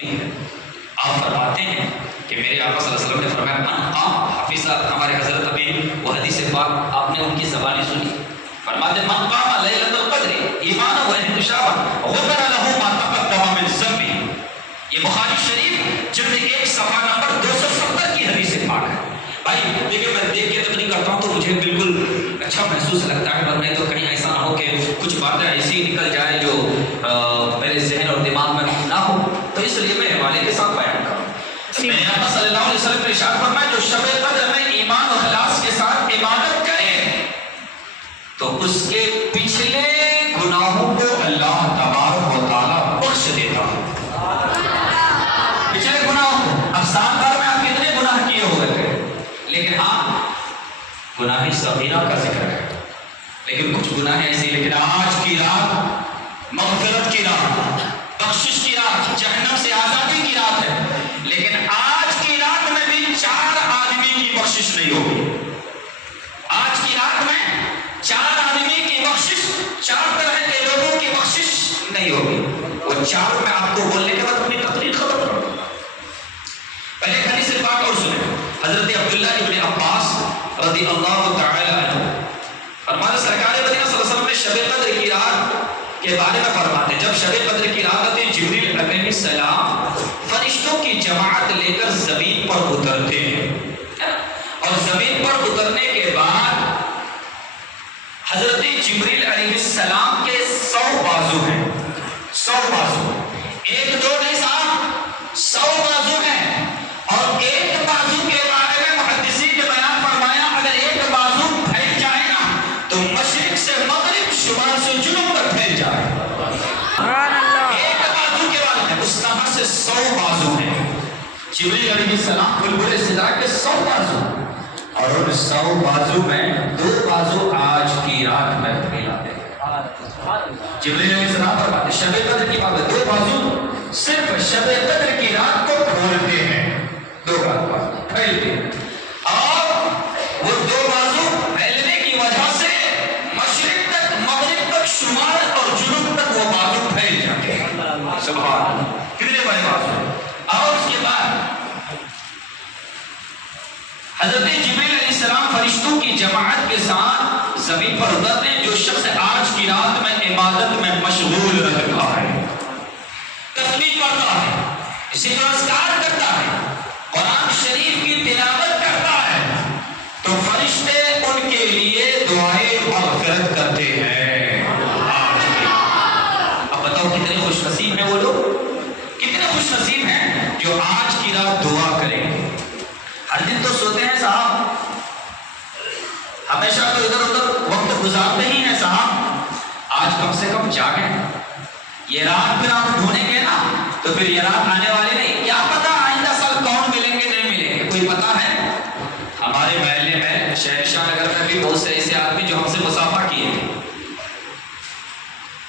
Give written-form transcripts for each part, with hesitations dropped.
آپ فرماتے ہیں کہ میرے آقا صلی اللہ علیہ وسلم نے فرمایا من قام حافظ ہمارے حضرت ابھی وہ حدیث پاک آپ نے ان کی زبانی سنی فرماتے ہیں من قام لیلۃ القدر ایمانا و احتسابا غفر له ما تقدم من ذنبه. یہ بخاری شریف جلد 1 صفحہ نمبر 270 کی حدیث پاک ہے. بھائی دیکھیں میں دیکھ کے تقریر کرتا ہوں تو مجھے بالکل اچھا محسوس لگتا ہے اور نہیں تو کہیں ایسا نہ ہو کہ کچھ باتیں ایسی نکل جائے جو میرے ذہن اور دماغ میں نہ ہو، تو اس لیے میں حوالے کے ساتھ بیان کروں. میں نے آقا صلی اللہ علیہ وسلم نے ارشاد فرمایا جو شب قدر میں ایمان و اخلاص کے ساتھ عبادت کرے تو اس کے پچھلے گناہوں کو اللہ تبارک و تعالیٰ بخش دیتا ہے. پچھلے گناہوں کو اب سال بھر میں آپ کتنے گناہ کیے ہوئے تھے، لیکن ہاں گناہ صغیرہ کا ذکر ہے، لیکن کچھ گناہ ایسے، لیکن آج کی رات مغفرت کی رات، بخشش کی رات، جہنم سے آزادی کی رات ہے، لیکن آج کی رات میں بھی 4 آدمی کی بخشش نہیں ہوگی. آج کی رات میں 4 آدمی کی بخشش، 4 طرح کے لوگوں کی بخشش نہیں ہوگی. وہ 4 میں آپ کو بولنے کے بعد اپنی تقریر ختم کروں. پہلے حدیث پاک اور سنیں. حضرت عبداللہ ابن عباس رضی اللہ تعالی عنہ فرماتے سرکار مدینہ صلی اللہ علیہ وسلم نے شب قدر کی رات کے بارے میں فرماتے جب شب قدر کی رات آتی جبریل علیہ السلام فرشتوں کی جماعت لے کر زمین پر اترتے ہیں اور زمین پر اترنے کے بعد حضرت جبریل علیہ السلام کے 100 بازو ہیں. 100 بازو، 1 2 نہیں صاحب، 100 بازو ہیں. اور ایک بازو کے بارے میں محدثین نے بیان فرمایا اگر ایک بازو پھیل جائے نا تو مشرق سے مغرب، شمال سے جنوب تک پھیل جائے. ایک بازو کے بارے میں اس طرح سے 100 بازو ہیں. جبریل علیہ السلام بلبل صدا کے 100 بازو، اور ان 100 بازو میں 2 بازو آج کی رات میں پھیلاتے ہیں. جبریل علیہ السلام فرماتے شب قدر کی بات 2 بازو صرف شب قدر کی رات کو کھولتے ہیں، 2 بازو پھیلتے ہیں، اور وہ 2 بازو پھیلنے کی وجہ سے مشرق تک، مغرب تک، شمال اور جنوب تک وہ بازو پھیل جاتے ہیں. سبحان اللہ، کتنے بڑے بازو ہیں. اور اس کے بعد حضرت جبریل علیہ السلام فرشتوں کی جماعت کے ساتھ زمین پر اترتے ہیں. جو شخص آج کی رات میں عبادت میں مشغول رہتا ہے، تسبیح پڑھتا ہے، ذکر و اذکار کرتا ہے، قرآن شریف کی تلاوت کرتا ہے، تو فرشتے ان کے لیے دعائیں مغفرت کرتے ہیں. اب بتاؤ کتنے خوش نصیب ہیں وہ لوگ، کتنے خوش نصیب ہیں جو آج کی رات دعا کریں گے. ہر دن تو سوتے ہیں صاحب، ہمیشہ تو ادھر ادھر وقت گزارتے ہی ہیں صاحب. آج کم سے کم جاگیں. یہ رات پھر آپ ڈھونڈیں گے نا تو پھر یہ رات آنے والی نہیں. کیا پتا آئندہ سال کون ملیں گے نہیں ملیں گے، کوئی پتا ہے؟ ہمارے محلے میں شہنشاہ نگر میں بھی بہت سے ایسے آدمی جو ہم سے مسافہ کیے تھے،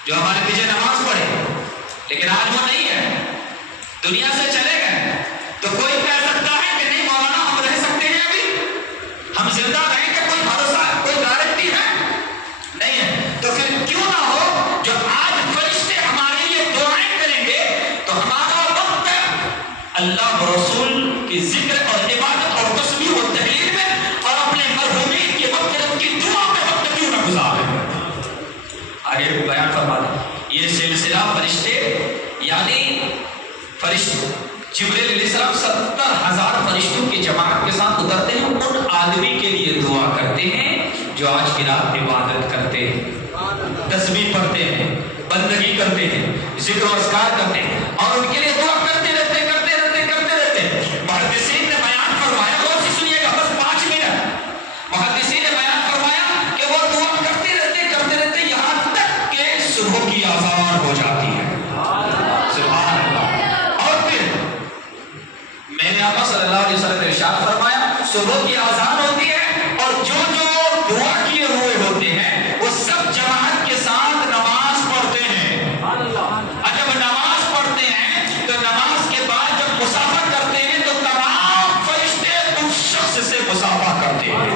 جو ہمارے پیچھے نماز پڑھے، لیکن آج وہ نہیں ہے، دنیا سے چلے گئے. تو کوئی کہہ سکتا ہے کہ نہیں مولانا ہم رہ سکتے ہیں، ابھی ہم زندہ رہیں گے، کوئی بھروسہ، کوئی گارنٹی ہے نہیں ہے. تو پھر کیوں نہ ہو جو آج فرشتے ہمارے لیے دعائیں کریں گے تو ہمارا وقت اللہ و رسول کی ذکر اور عبادت اور تسبیح و تحلیل میں اور اپنے مرحومین کی مغفرت کی دعا میں وقت کیوں نہ گزاریں. آگے بیان فرما دیں یہ سلسلہ فرشتے یعنی فرشتے جبریل علیہ السلام 70,000 فرشتوں کی جماعت کے ساتھ اترتے ہیں، ان آدمی کے لیے دعا کرتے ہیں جو آج کی رات عبادت کرتے ہیں، تسبیح پڑھتے ہیں، بندگی کرتے ہیں، ذکر و اذکار کرتے ہیں، اور ان کے لیے دعا کرتے رہتے. محدثین نے بیان فرمایا، غور سے سنیے گا بس 5 منٹ. محدثین نے بیان فرمایا کہ وہ دعا کرتے رہتے یہاں تک کہ صبح کی اذان ہو جاتی ہے. سبحان اللہ. اور پھر میں نے آقا صلی اللہ علیہ وسلم نے ارشاد فرمایا صبح کی اذان ہوتی ہے اور جو دعا کیے ہوئے ہوتے ہیں وہ سب جماعت کے ساتھ نماز پڑھتے ہیں. جب نماز پڑھتے ہیں تو نماز کے بعد جب مسافہ کرتے ہیں تو تمام فرشتے اس شخص سے مسافہ کرتے ہیں.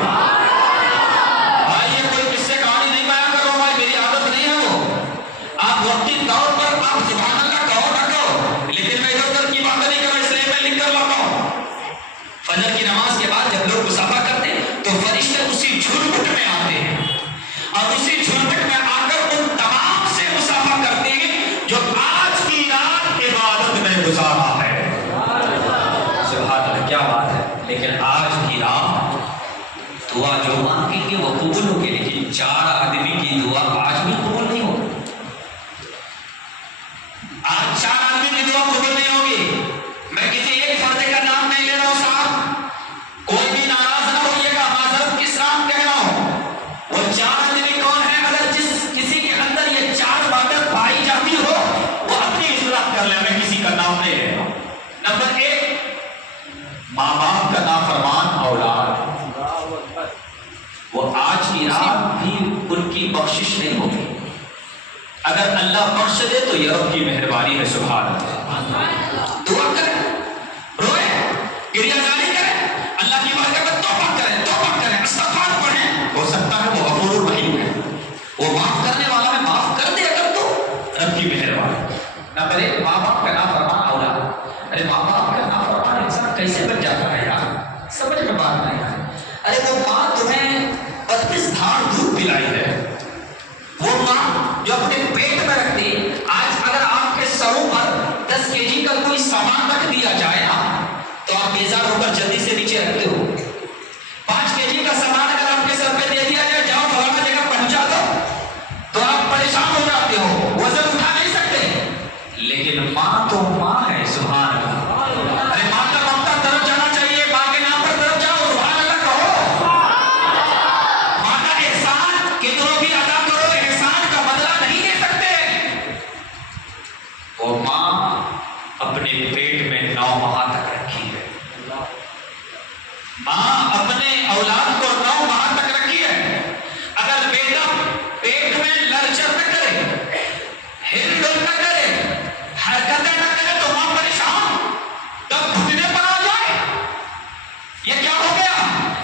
یہ کوئی قصے کہانی نہیں بیان کر رہا ہوں، میری عادت نہیں ہے وہ. آپ وقتی طور پر آپ سبحان اللہ کہو نہ کہو، لیکن میں ادھر کی فجر کی نماز کے بعد جب لوگ مصافحہ کرتے ہیں تو فرشتے اسی جھرمٹ میں آتے ہیں اور اسی جھرمٹ میں آ کر ان تمام سے مصافحہ کرتے ہیں جو آج کی رات عبادت میں گزارا ہے. سبحان اللہ، کیا بات ہے. لیکن آج کی رات دعا جو مانگیں گے وہ قبول ہوگی، لیکن 4 آدمی کی دعا آج بھی قبول نہیں ہوگی. آج 4 آدمی کی دعا قبول نہیں ہوگی. میں کسی ایک فرد کا نام نہیں لے رہا ہوں صاحب، کوئی بھی ناراض نہ ہوئیے گا، معذرت کے ساتھ کہہ رہا ہوں. وہ 4 آدمی کون ہیں؟ اگر جس کسی کے اندر یہ 4 باتیں پائی جاتی ہو وہ اپنی اصلاح کر لے. میں کسی کا نام نہیں لے رہا ہوں. نمبر 1، ماں باپ کا نافرمان اولاد. وہ آج کی رات بھی ان کی بخشش نہیں ہوگی. اگر اللہ بخش دے تو یہ رب کی مہربانی ہے. سبحان اللہ. دعا کریں، روئے، گریہ زاری کریں، اللہ کی بارگاہ میں توبہ کریں، استغفار پڑھیں. ہو سکتا ہے وہ غفور الرحیم ہے، وہ معاف کرنے والا ہے. معاف کر دے اگر تو رب کی مہربانی. نمبر 1، ماں باپ کا نافرمان اولاد. ارے ماں باپ کا نافرمان انسان کیسے بن جاتا ہے یار؟ سمجھ میں بات نہیں آئی. ارے وہ ماں تمہیں 32 دھار دودھ پلائی ہے، وہ ماں جو اپنے پیٹ میں رکھتی. آج اگر آپ کے سروں پر 10 kg کا کوئی سامان رکھ دیا جائے نا تو آپ بیزار ہو کر جلدی سے نیچے رکھتے ہو. 5 kg کا سامان اگر آپ کے سر پہ دے دیا جائے، جاؤ فلانا جگہ پہنچا دو، تو آپ پریشان ہو جاتے ہو، وزن اٹھا نہیں سکتے. لیکن ماں تو ماں ہے. سبحان اللہ. ارے ماں کا ممتا طرف جانا چاہیے، ماں کے نام پر طرف جاؤ، سبحان اللہ کہو. ماں کا احسان کتنوں بھی ادا کرو، احسان کا بدلہ نہیں دے سکتے. وہ ماں اپنے پیٹ میں 9 ماہ تک رکھی ہے. ماں اپنے اولاد کو 9 ماہ تک رکھی ہے. اگر بیٹا پیٹ میں لرچر نہ کرے، ہل ڈل نہ کرے، حرکتیں نہ کرے تو ماں پریشان، تب گھٹنے پر آ جائے. یہ کیا ہو گیا؟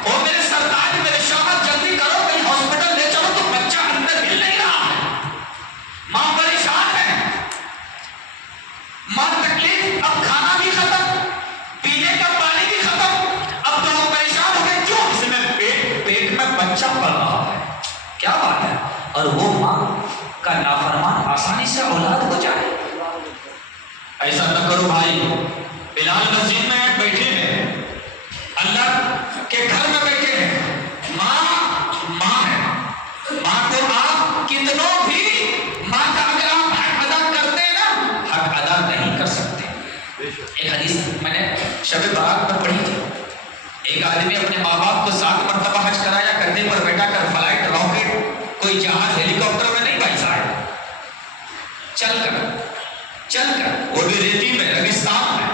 او میرے سرتاج، میرے شوہر، جلدی کرو، کہیں ہاسپٹل لے چلو، تو بچہ اندر ہل نہیں رہا ہے. ماں پریشان ہے، ماں تکلیف. اب کھانا بھی ختم، پینے کا پانی بھی ختم، اب تو ہم پریشان ہو گئے. کیوں؟ اس میں پیٹ میں بچہ پل رہا ہے. کیا بات ہے. اور وہ ماں کا نافرمان آسانی سے اولاد ہو جائے. ایسا نہ کرو بھائی. بلال مسجد میں بیٹھے ہیں، اللہ کے گھر میں بیٹھے ہیں. ماں ہے. ماں کو آپ کتنوں بھی ماں کا اگر آپ حق ادا کرتے ہیں نا، حق ادا نہیں کر سکتے. ایک حدیث میں نے شب برات میں پڑھی تھی. ایک آدمی اپنے ماں باپ کو 7 مرتبہ حج کرایا، کندھے پر بیٹھا کر. فلائٹ، راکٹ، کوئی جہاز، ہیلی کاپٹر میں نہیں بھائی صاحب، چل کر وہ بھی ریتی میں، ریگستان میں.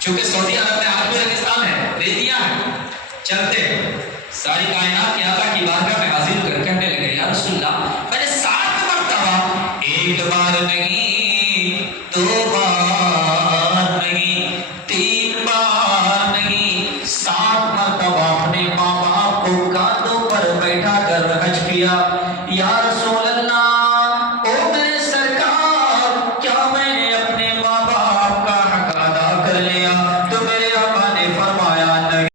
چونکہ سعودی عرب میں آج بھی ریگستان ہے، ریتیاں ہیں. چلتے ساری کائنات کی اللہ کی بارگاہ میں حاضر کر کہنے لگے، یا رسول اللہ میں نے 7 مرتبہ، 1 بار نہیں، 2 بار نہیں، 3 بار نہیں، 7 مرتبہ اپنے ماں باپ کو کاندھوں پر بیٹھا کر حج کیا. یا